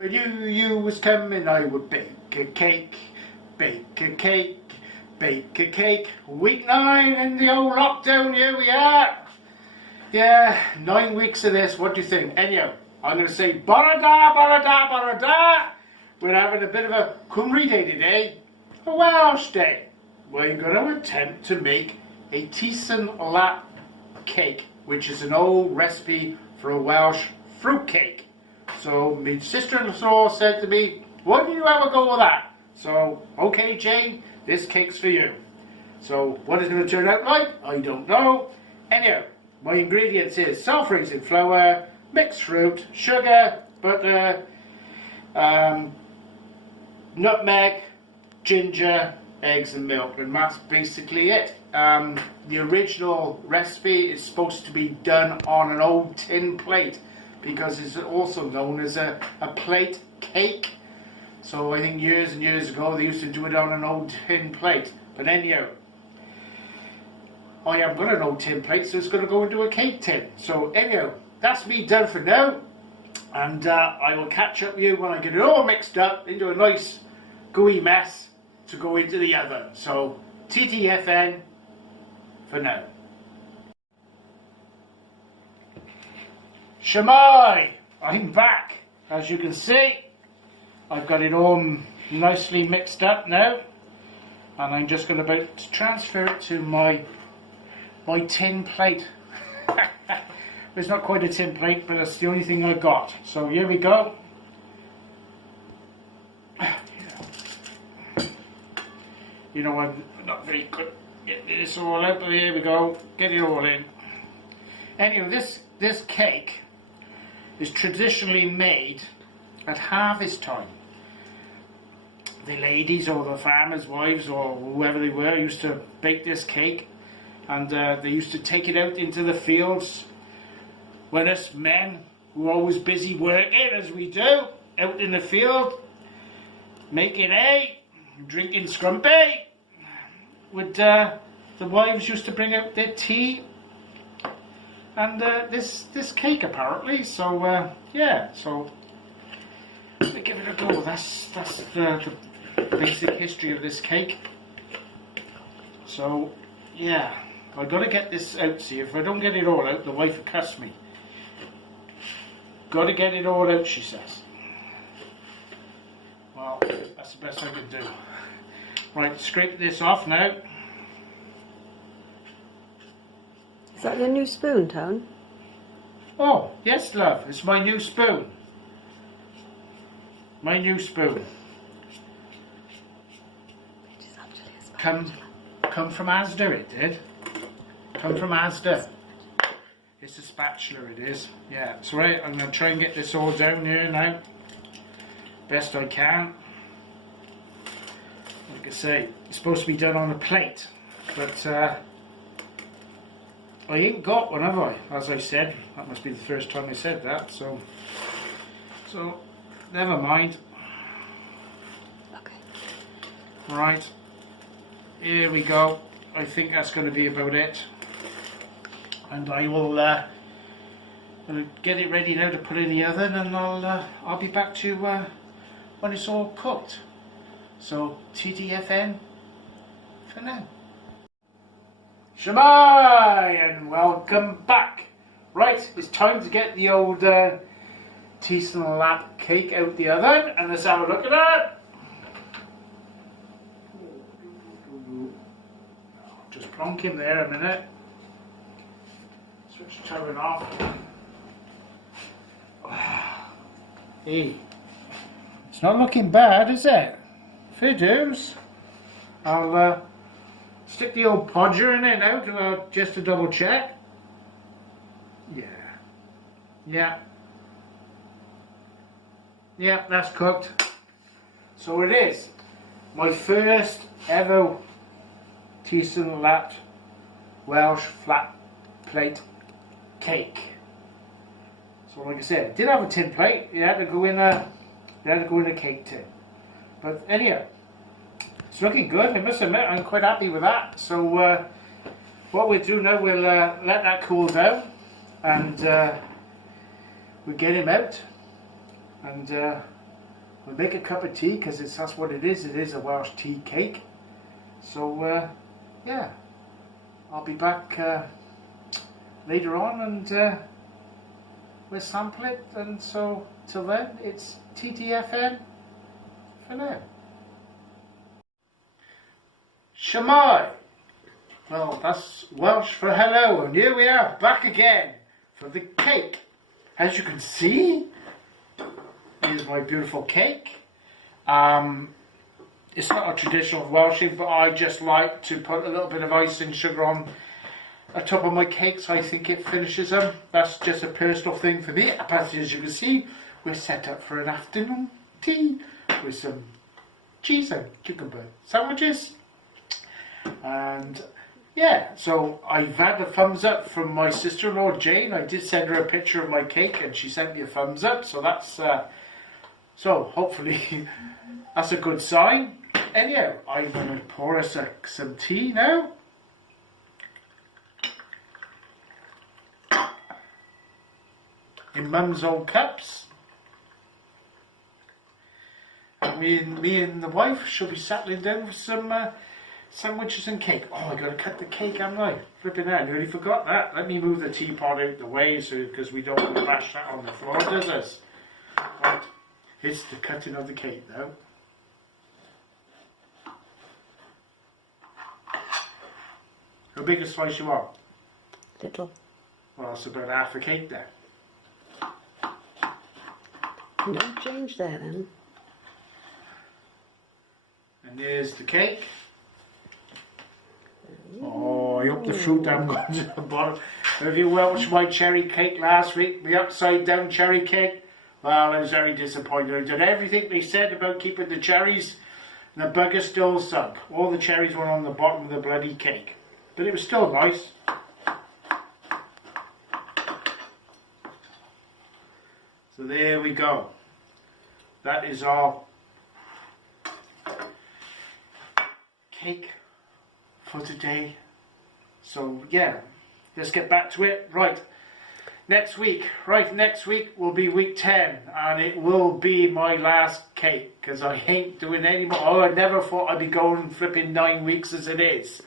When you was coming, I would bake a cake, bake a cake, bake a cake. Week 9 in the old lockdown, here we are. Yeah, 9 weeks of this, what do you think? Anyhow, I'm going to say Barada, Barada, Barada. We're having a bit of a Cymru day today, a Welsh day. We're going to attempt to make a Tesien Lap cake, which is an old recipe for a Welsh fruit cake. So my sister-in-law said to me, why don't you have a go with that? So, okay Jane, this cake's for you. So what it's going to turn out like, I don't know. Anyhow, my ingredients is self-raising flour, mixed fruit, sugar, butter, nutmeg, ginger, eggs and milk, and that's basically it. The original recipe is supposed to be done on an old tin plate, because it's also known as a plate cake. So I think years and years ago they used to do it on an old tin plate. But anyhow, I haven't got an old tin plate, so it's going to go into a cake tin. So anyhow, that's me done for now, and I will catch up with you when I get it all mixed up into a nice gooey mess to go into the oven. So TTFN for now. Shemai, I'm back. As you can see, I've got it all nicely mixed up now, and I'm just going to transfer it to my tin plate. It's not quite a tin plate, but that's the only thing I got. So here we go. You know, I'm not very good getting this all out, but here we go. Get it all in. Anyway, this cake is traditionally made at harvest time. The ladies or the farmers' wives or whoever they were used to bake this cake, and they used to take it out into the fields when us men, who were always busy working as we do, out in the field, making hay, drinking scrumpy, with the wives used to bring out their tea and this cake apparently. So yeah, so let me give it a go. That's the basic history of this cake. So yeah, I've got to get this out. See, if I don't get it all out, the wife will cuss me. Got to get it all out, she says. Well, that's the best I can do. Right, scrape this off now. Is that your new spoon, Tone? Oh, yes, love. It's my new spoon. My new spoon. Which is actually a spatula. Come from Asda, it did. Come from Asda. It's a spatula, it is. Yeah, it's right. I'm going to try and get this all down here now. Best I can. Like I say, it's supposed to be done on a plate, but I ain't got one, have I? As I said, that must be the first time I said that, so never mind. Okay. Right, here we go. I think that's going to be about it, and I will get it ready now to put in the oven, and I'll be back to you when it's all cooked. So TTFN for now. Shemai, and welcome back. Right, it's time to get the old Tesien Lap cake out the oven, and let's have a look at that. Just plonk him there a minute. Switch the oven off. Hey, it's not looking bad, is it? Fair dues. I'll stick the old podger in it now just to double check. Yeah, that's cooked. So it is my first ever Tesien Lap Welsh flat plate cake. So like I said, it did have a tin plate. You had to go in a cake tin. But anyhow, it's looking good. I must admit, I'm quite happy with that. So what we'll do now, we'll let that cool down, and we'll get him out, and we'll make a cup of tea because that's what it is. It is a Welsh tea cake. So yeah, I'll be back later on and we'll sample it. And so till then, it's TTFN for now. Shemai. Well, that's Welsh for hello, and here we are back again for the cake. As you can see, here's my beautiful cake. It's not a traditional Welshing, but I just like to put a little bit of icing sugar on top of my cakes. I think it finishes them. That's just a personal thing for me. But as you can see, we're set up for an afternoon tea with some cheese and cucumber sandwiches. And yeah, so I've had a thumbs up from my sister-in-law Jane. I did send her a picture of my cake and she sent me a thumbs up, so that's so hopefully that's a good sign. Anyhow, I'm going to pour us some tea now. In Mum's old cups. And me and the wife shall be settling down for some sandwiches and cake. Oh, I got to cut the cake, haven't I? Flipping out, I nearly forgot that. Let me move the teapot out the way so because we don't want to mash that on the floor, does this? Right, it's the cutting of the cake now. How big a slice you want? Little. Well, that's about half a cake there. No change there then. And there's the cake. Oh, I hope the fruit hasn't gone to the bottom. Have you watched my cherry cake last week? The upside down cherry cake? Well, I was very disappointed. I did everything they said about keeping the cherries, and the bugger still sunk. All the cherries went on the bottom of the bloody cake. But it was still nice. So there we go. That is our cake for today. So yeah, let's get back to it. Right, next week will be week 10, and it will be my last cake because I ain't doing any more. Oh, I never thought I'd be going flipping 9 weeks as it is.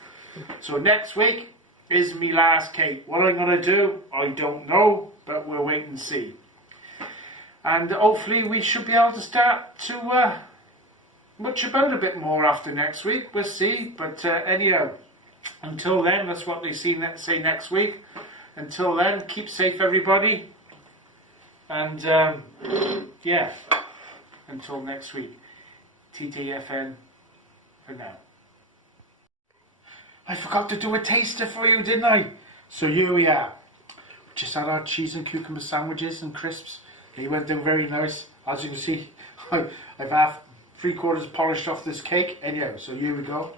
So next week is my last cake. What I'm going to do, I don't know, but we'll wait and see. And hopefully we should be able to start to much about a bit more after next week. We'll see. But anyhow, until then, that's what they say next week. Until then, keep safe, everybody. And yeah, until next week. TTFN for now. I forgot to do a taster for you, didn't I? So here we are. We just had our cheese and cucumber sandwiches and crisps. They went down very nice. As you can see, I've half 3/4 polished off this cake. Anyhow, so here we go.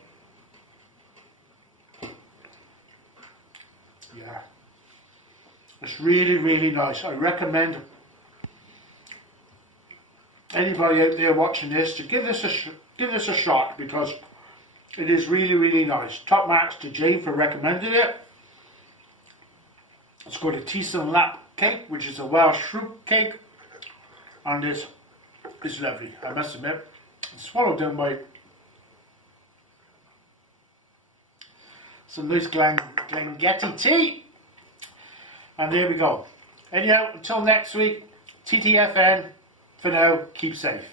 Yeah. It's really, really nice. I recommend anybody out there watching this to give this a shot because it is really, really nice. Top marks to Jane for recommending it. It's got a Tesien Lap cake, which is a Welsh fruit cake, and it's lovely. I must admit, it's swallowed down by some nice Glengettie tea. And there we go. Anyhow, until next week, TTFN. For now, keep safe.